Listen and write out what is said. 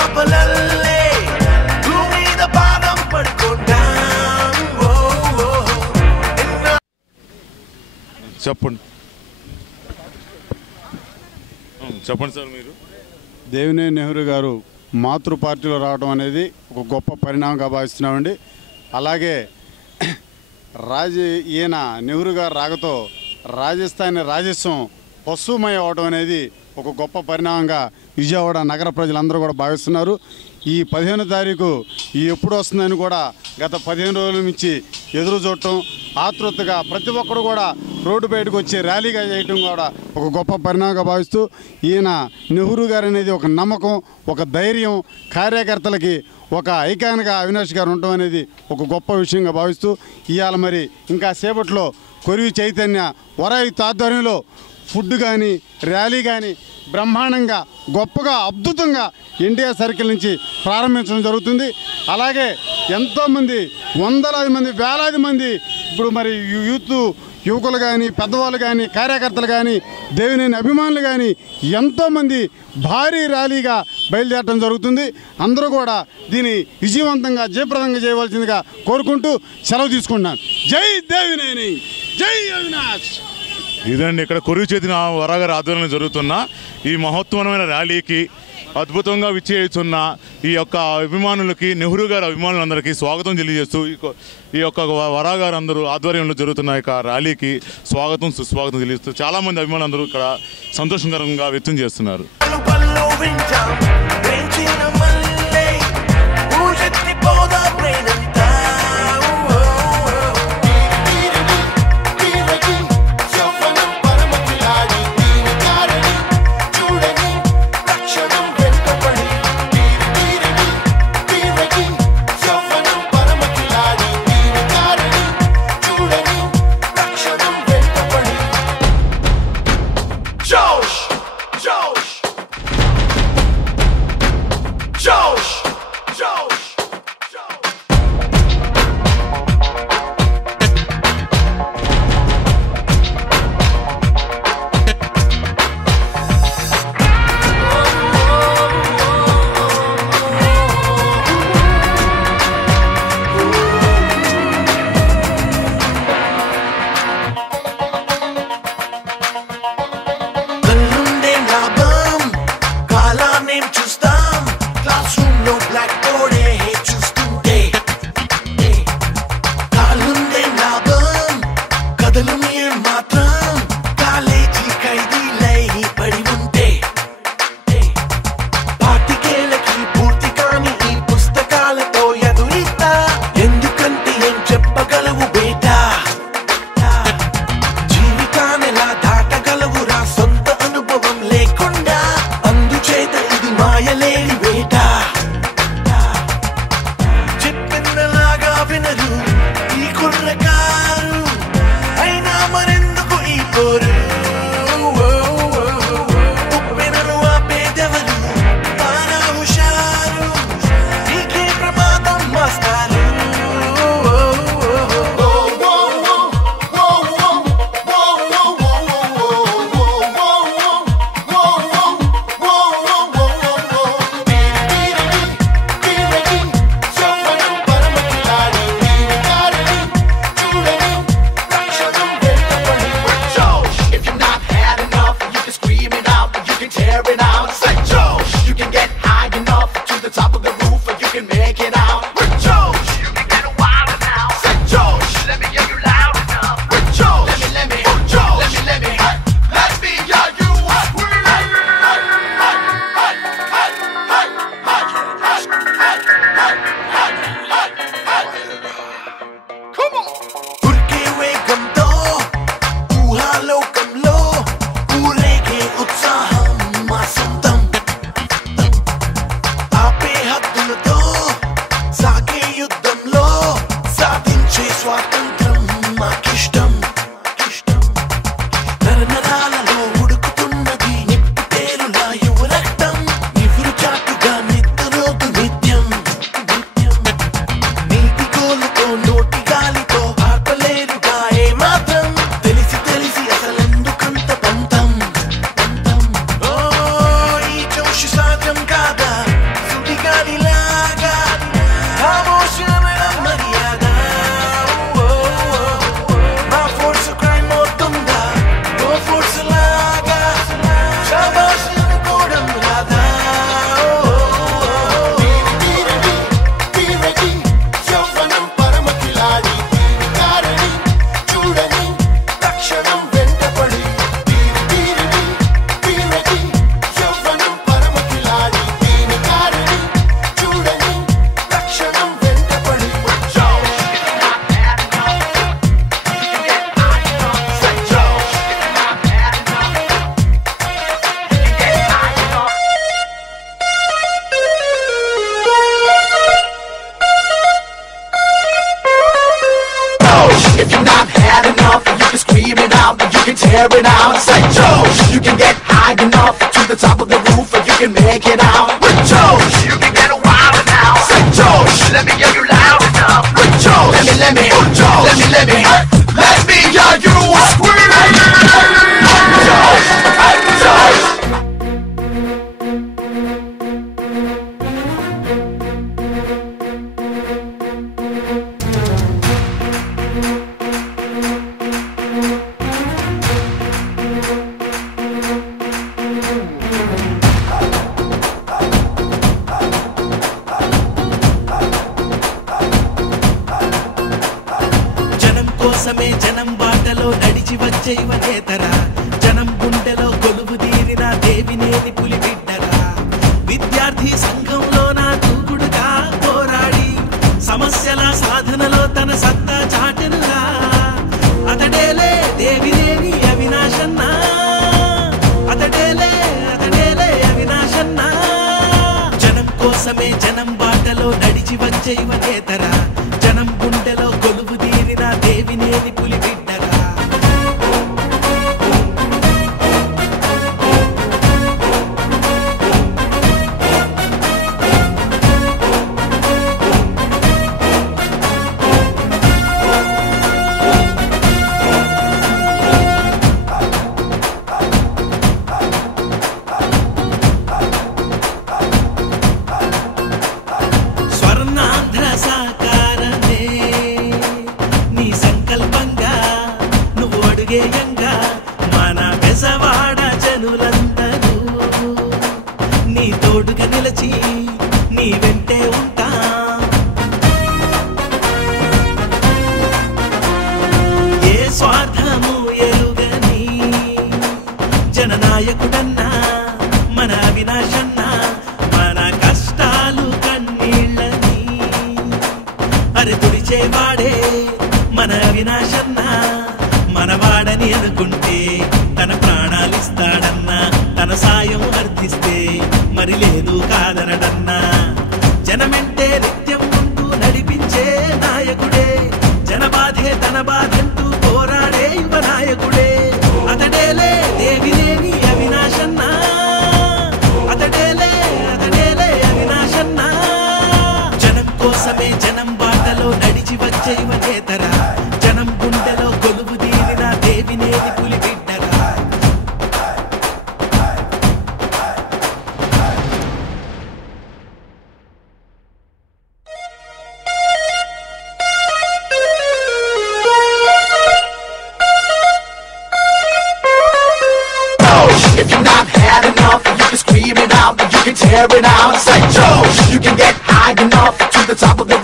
పాపలల్లే భూమిద పాదం పడుకుంటాం. చెప్పండి చెప్పండి సార్. మీరు దేవినేని నెహ్రూ గారు మాతృ పార్టీలో రావడం అనేది ఒక గొప్ప పరిణామంగా భావిస్తున్నామండి. అలాగే ఈయన నెహ్రూ గారు రాకతో రాజస్థాన్ రాజస్వం పశుమయ అవడం అనేది ఒక గొప్ప పరిణామంగా విజయవాడ నగర ప్రజలందరూ కూడా భావిస్తున్నారు. ఈ 15వ తారీఖు ఎప్పుడు వస్తుందని కూడా గత 15 రోజుల నుంచి ఎదురు చూడటం, ఆతృతగా ప్రతి ఒక్కరు కూడా రోడ్డు బయటకు వచ్చి ర్యాలీగా చేయటం కూడా ఒక గొప్ప పరిణామంగా భావిస్తూ, ఈయన నెహ్రూ గారు అనేది ఒక నమ్మకం, ఒక ధైర్యం, కార్యకర్తలకి ఒక ఐకాన్గా అవినాష్ గారు ఉండటం అనేది ఒక గొప్ప విషయంగా భావిస్తూ, ఇవాళ మరి ఇంకా సేపట్లో కొరివి చైతన్య వరాయుత్ ఆధ్వర్యంలో ఫుడ్ కానీ ర్యాలీ కానీ బ్రహ్మాండంగా గొప్పగా అద్భుతంగా ఎన్టీఆర్ సర్కిల్ నుంచి ప్రారంభించడం జరుగుతుంది. అలాగే ఎంతోమంది వందలాది మంది వేలాది మంది ఇప్పుడు మరి యువకులు కానీ పెద్దవాళ్ళు కానీ కార్యకర్తలు కానీ దేవినేని అభిమానులు కానీ ఎంతోమంది భారీ ర్యాలీగా బయలుదేరడం జరుగుతుంది. అందరూ కూడా దీన్ని విజయవంతంగా జయప్రదంగా చేయవలసిందిగా కోరుకుంటూ సెలవు తీసుకుంటున్నాను. జై దేవినేని, జై అవినాష్. ఇదండి ఇక్కడ కొరివి చేతిన వరాగారి ఆధ్వర్యంలో జరుగుతున్న ఈ మహోత్తరమైన ర్యాలీకి అద్భుతంగా విచ్చేస్తున్న ఈ యొక్క అభిమానులకి, నెహ్రూ గారి అభిమానులందరికీ స్వాగతం తెలియజేస్తూ ఈ యొక్క వరాగారు అందరూ ఆధ్వర్యంలో జరుగుతున్న యొక్క ర్యాలీకి స్వాగతం సుస్వాగతం తెలియజేస్తూ చాలామంది అభిమానులందరూ ఇక్కడ సంతోషకరంగా వ్యక్తం చేస్తున్నారు. Josh! tear it out. Say Joe, you can get high enough to the top of the roof, or you can make it out. With Joe, you can get wild now. Say Joe, let me hear you loud enough. With Joe, let me, let me hear you scream. Joe, Joe. కోసమే జనం బాటలో నడిచి వచ్చే యువనేతరా, జనం గుండెలో కొలువు తీరిన దేవినేని పులి బిడ్డరా, విద్యార్థి సంఘంలో నా దూకుడుగా పోరాడి సమస్యల సాధనలో తన సత్తా చాటెనురా. అతడేలే దేవినేని అవినాశన్న, అతడేలే అవినాశన్న. జనం కోసమే జనం బాటలో నడిచి వచ్చే యువనేతరా, జనం గుండెలో కొలువు తీరిన దేవినేని పులి బిడ్డరా. స్వర్ణాంధ్ర సాకారమే నీ సంకల్పంగా, నువ్వు అడుగేయంగా మన బెజవాడ జనులందరూ నీ తోడుగా నిలిచి నీ వెంటే ఉంటా. ఏ స్వార్థము ఎరుగని జననాయకుడన్నా మన అవినాశన్న, మన కష్టాలు కన్నీళ్ళని అరే తుడిచేవాడే మన అవినాశన్న. మనవాడని అనుకుంటే తన ప్రాణాలిస్తాడన్నా, తన సాయం అర్థిస్తే మరి లేదు కాదనడన్నా. జనమెంటే నిత్యం ముందు నడిపించే నాయకుడే, జనబాధే తన బాధంటూ పోరాడే యువ నాయకుడే. అతడేలే దేవినేని అవినాశన్న, అతడేలే అవినాశన్న. జనం కోసమే జనం బాటలో నడిచి వచ్చే యువనేతరా, జనం గుండెలో కొలువు తీరిన దేవినేని పులి బిడ్డరా. If you're not had enough, you can scream it out, you can tear it out. Say Joe, you can get high enough to the top of the